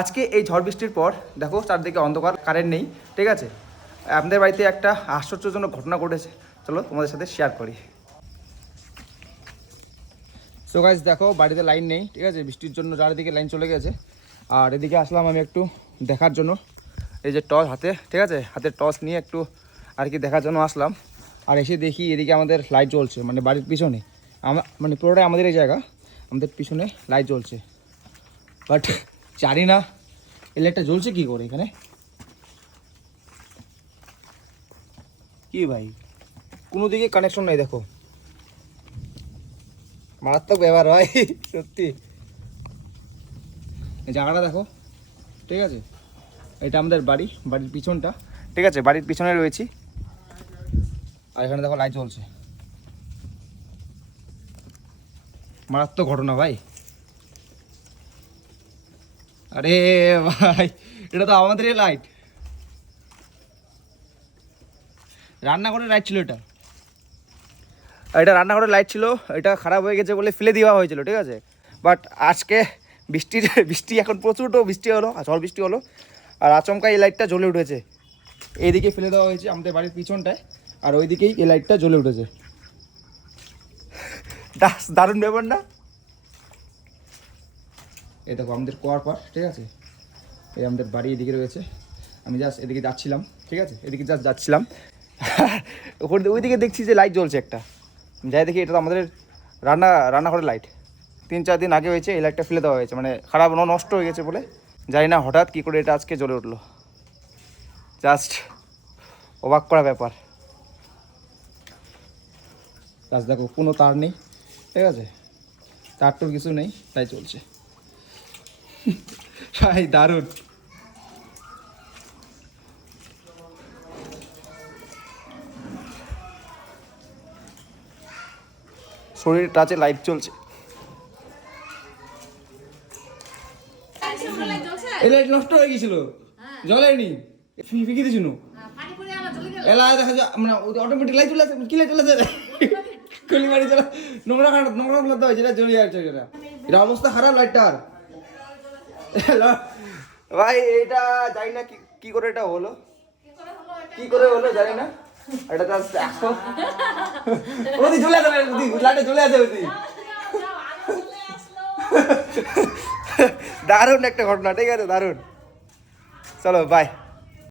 আজকে এই ঝড় বৃষ্টির পর দেখো চারদিকে অন্ধকার, কারেন্ট নেই, ঠিক আছে। আপনাদের বাড়িতে একটা আশ্চর্যজনক ঘটনা ঘটেছে, চলো তোমাদের সাথে শেয়ার করি। সো গাইস দেখো বাড়িতে লাইন নেই, ঠিক আছে, বৃষ্টির জন্য চারিদিকে লাইন চলে গেছে। আর এদিকে আসলাম আমি একটু দেখার জন্য, এই যে টর্চ হাতে, ঠিক আছে, হাতে টর্চ নিয়ে একটু আর কি দেখার জন্য আসলাম। আর এসে দেখি এদিকে আমাদের লাইট জ্বলছে, মানে বাড়ির পিছনে, মানে পুরোটাই আমাদের এই জায়গা, আমাদের পিছনে লাইট জ্বলছে। বাট জানি না এই লাইটটা জ্বলছে কী করে এখানে। কি ভাই, কোনো দিকে কানেকশন নেই, দেখো মারাত্মক ব্যবহার হয় সত্যি। এই জায়গাটা দেখো, ঠিক আছে, এটা আমাদের বাড়ির পিছনটা, ঠিক আছে, বাড়ির পিছনে রয়েছি। আর এখানে দেখো লাইট জ্বলছে, মারাত্মক ঘটনা ভাই। আরে ভাই, এটা তো আমাদেরই লাইট, রান্নাঘরের লাইট ছিল এটা। এটা রান্নাঘরের লাইট ছিল, এটা খারাপ হয়ে গেছে বলে ফেলে দেওয়া হয়েছিল, ঠিক আছে। বাট আজকে বৃষ্টি এখন প্রচুর বৃষ্টি হলো, ঝড় বৃষ্টি হলো, আর আচমকা এই লাইটটা জ্বলে উঠেছে। এইদিকে ফেলে দেওয়া হয়েছে আমাদের বাড়ির পিছনটায়, আর ওইদিকেই এই লাইটটা জ্বলে উঠেছে। দারুণ ব্যাপার না? এই দেখো আমাদের কুয়ার পার, ঠিক আছে, এই আমাদের বাড়ি এদিকে রয়েছে। আমি জাস্ট এদিকে যাচ্ছিলাম, ঠিক আছে, এদিকে জাস্ট যাচ্ছিলাম, ওইদিকে দেখছি যে লাইট জ্বলছে একটা। যাই দেখি এটা তো আমাদের রান্নাঘরের লাইট। 3-4 দিন আগে হয়েছে, এই লাইটটা ফেলে দেওয়া হয়েছে, মানে খারাপ নষ্ট হয়ে গেছে বলে। জানি না হঠাৎ কী করে এটা আজকে জ্বলে উঠলো, জাস্ট অবাক করা ব্যাপার। জাস্ট দেখো কোনো তার নেই, ঠিক আছে, তার তো কিছু নেই, তাই চলছে। ভাই দারুণ। শরীর টাচে লাইট চলছে। এই লাইট নষ্ট হয়ে গেছিল, জ্বলেনি, ফিকে দিছিল, এলা দেখা যায় মানে অটোমেটিক লাইট চলে আসে। কি লাইট চলে আসে? কলিমারি চলে, নোংরা ফেলতে হয়, যেটা জ্বলে যাচ্ছে। এটা অবস্থা খারাপ লাইটটার ভাই। এটা জানি না কি করে এটা হলো, কি করে হলো জানি না। এটা জাস্ট এখন ওদি চলে আসে, লাইটে চলে আসে ওদি। দারুণ একটা ঘটনা, ঠিক আছে, দারুণ। চলো বাই।